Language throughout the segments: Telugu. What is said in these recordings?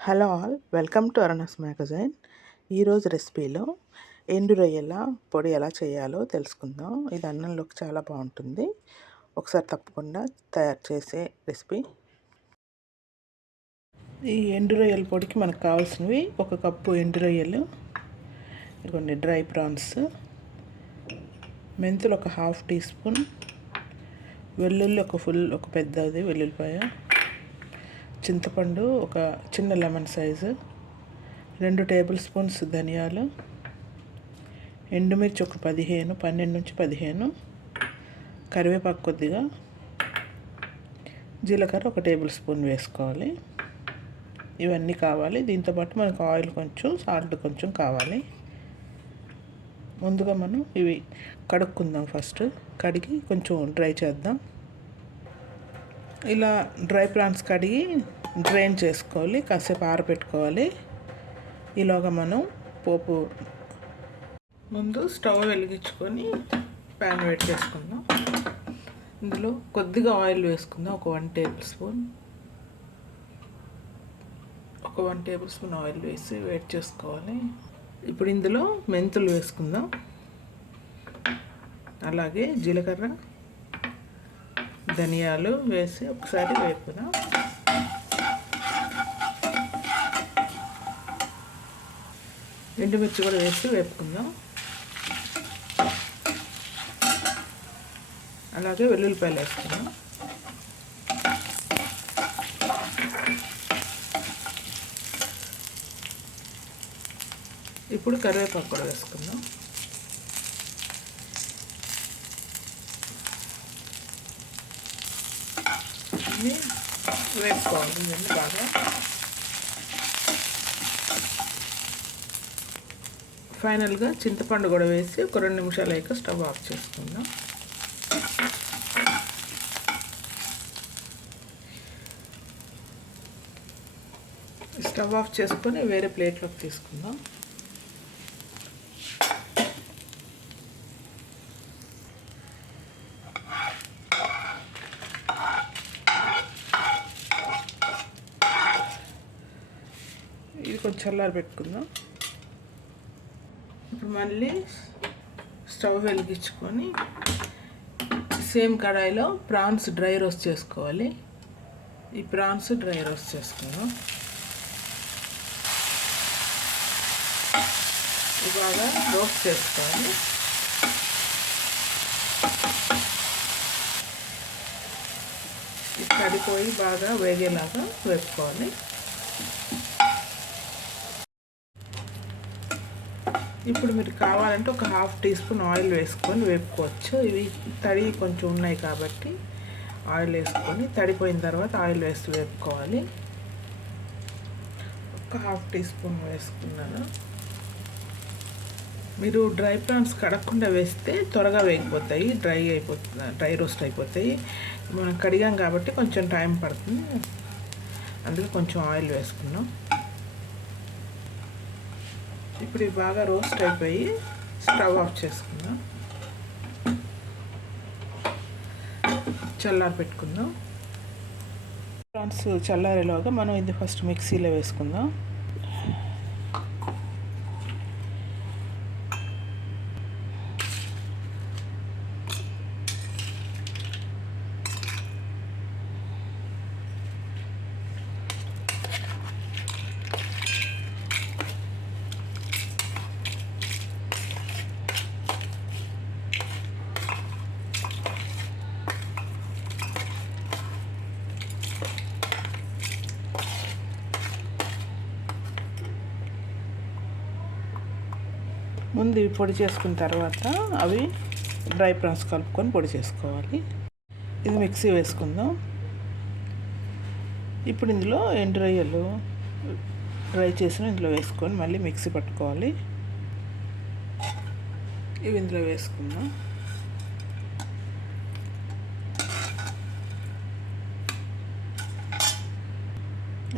హలో ఆల్ వెల్కమ్ టు అరణస్ మ్యాగజైన్. ఈరోజు రెసిపీలో ఎండు రొయ్యల పొడి ఎలా చేయాలో తెలుసుకుందాం. ఇది అన్నంలోకి చాలా బాగుంటుంది. ఒకసారి తప్పకుండా తయారు చేసే రెసిపీ. ఈ ఎండు రొయ్యల పొడికి మనకు కావాల్సినవి ఒక కప్పు ఎండు రొయ్యలు కొన్ని డ్రై ప్రాన్స్ మెంతులు ఒక హాఫ్ టీ స్పూన్ వెల్లుల్లి ఒక ఫుల్ ఒక పెద్దది వెల్లుల్లిపాయ చింతపండు ఒక చిన్న లెమన్ సైజు రెండు టేబుల్ స్పూన్స్ ధనియాలు ఎండుమిర్చి ఒక పదిహేను పన్నెండు నుంచి పదిహేను కరివేపాకు కొద్దిగా జీలకర్ర ఒక టేబుల్ స్పూన్ వేసుకోవాలి. ఇవన్నీ కావాలి. దీంతోపాటు మనకు ఆయిల్ కొంచెం సాల్ట్ కొంచెం కావాలి. ముందుగా మనం ఇవి కడుక్కుందాం ఫస్ట్. కడిగి కొంచెం డ్రై చేద్దాం. ఇలా డ్రై ప్లాంట్స్ కడిగి డ్రైన్ చేసుకోవాలి కాసేపు ఆరబెట్టుకోవాలి. ఈలోగా మనం పోపు ముందు స్టవ్ వెలిగించుకొని ప్యాన్ వేడి చేసుకుందాం. ఇందులో కొద్దిగా ఆయిల్ వేసుకుందాం ఒక వన్ టేబుల్ స్పూన్. ఒక వన్ టేబుల్ స్పూన్ ఆయిల్ వేసి వేడి చేసుకోవాలి. ఇప్పుడు ఇందులో మెంతులు వేసుకుందాం. అలాగే జీలకర్ర ధనియాలు వేసి ఒకసారి వేపుదాం. ఎండుమిర్చి కూడా వేసి వేపుకుందాం. అలాగే వెల్లుల్లిపాయలు వేసుకుందాం. ఇప్పుడు కరివేపాకు కూడా వేసుకుందాం. వీటిని వేసుకోవాలి ఇవన్నీ బాగా ఫైనల్గా చింతపండు కూడా వేసి ఒక రెండు నిమిషాలు అయ్యాక స్టవ్ ఆఫ్ చేసుకుందాం. స్టవ్ ఆఫ్ చేసుకొని వేరే ప్లేట్లోకి తీసుకుందాం. ఇది కొంచెం చల్లారి పెట్టుకుందాం. ఇప్పుడు మళ్ళీ స్టవ్ వెలిగించుకొని సేమ్ కడాయిలో ప్రాన్స్ డ్రై రోస్ట్ చేసుకోవాలి. ఈ ప్రాన్స్ డ్రై రోస్ట్ చేసుకుందాం. బాగా రోస్ట్ చేసుకోవాలి. కడిపోయి బాగా వేగేలాగా వేసుకోవాలి ఇప్పుడు మీరు కావాలంటే ఒక హాఫ్ టీ స్పూన్ ఆయిల్ వేసుకొని వేపుకోవచ్చు. ఇవి తడి కొంచెం ఉన్నాయి కాబట్టి ఆయిల్ వేసుకొని తడిపోయిన తర్వాత ఆయిల్ వేసి వేపుకోవాలి. ఒక హాఫ్ టీ స్పూన్ వేసుకున్నాను. మీరు డ్రై ప్రాన్స్ కడగకుండా వేస్తే త్వరగా వేగిపోతాయి డ్రై అయిపోతుంది డ్రై రోస్ట్ అయిపోతాయి. మనం కడిగాం కాబట్టి కొంచెం టైం పడుతుంది. అందుకే కొంచెం ఆయిల్ వేసుకున్నాం. ఇప్పుడు ఇవి బాగా రోస్ట్ అయిపోయి స్టవ్ ఆఫ్ చేసుకుందాం. చల్లారి పెట్టుకుందాం. ప్రాన్స్ చల్లారేలోగా మనం ఇది ఫస్ట్ మిక్సీలో వేసుకుందాం. ముందు ఇవి పొడి చేసుకున్న తర్వాత అవి డ్రై ప్రాన్స్ కలుపుకొని పొడి చేసుకోవాలి. ఇది మిక్సీ వేసుకుందాం. ఇప్పుడు ఇందులో ఎండు రొయ్యలు డ్రై చేసిన ఇందులో వేసుకొని మళ్ళీ మిక్సీ పట్టుకోవాలి. ఇవి ఇందులో వేసుకుందాం.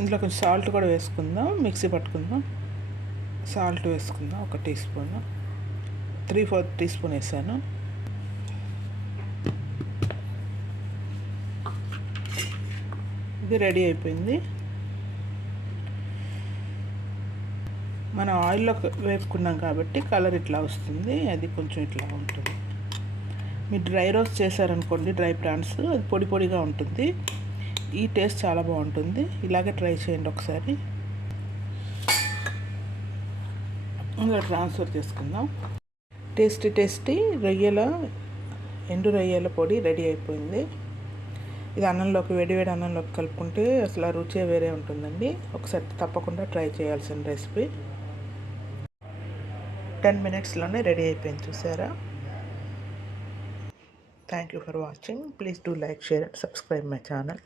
ఇందులో కొంచెం సాల్ట్ కూడా వేసుకుందాం. మిక్సీ పట్టుకుందాం. సాల్ట్ వేసుకుందాం ఒక tea spoon. Three four tea spoon వేసాను. ఇది రెడీ అయిపోయింది. మనం ఆయిల్లో వేపుకున్నాం కాబట్టి కలర్ ఇట్లా వస్తుంది. అది కొంచెం ఇట్లా ఉంటుంది. మీరు డ్రై రోస్ట్ చేశారనుకోండి డ్రై ప్రాన్స్ అది పొడి పొడిగా ఉంటుంది. ఈ టేస్ట్ చాలా బాగుంటుంది. ఇలాగే ట్రై చేయండి ఒకసారి. ఇంకా ట్రాన్స్ఫర్ చేసుకుందాం. టేస్టీ టేస్టీ రొయ్యల ఎండు రొయ్యల పొడి రెడీ అయిపోయింది. ఇది అన్నంలోకి వేడివేడి అన్నంలోకి కలుపుకుంటే అసలు ఆ రుచే వేరే ఉంటుందండి. ఒకసారి తప్పకుండా ట్రై చేయాల్సిన రెసిపీ టెన్ మినిట్స్లోనే రెడీ అయిపోయింది చూసారా? Thank you for watching please do like share and subscribe my channel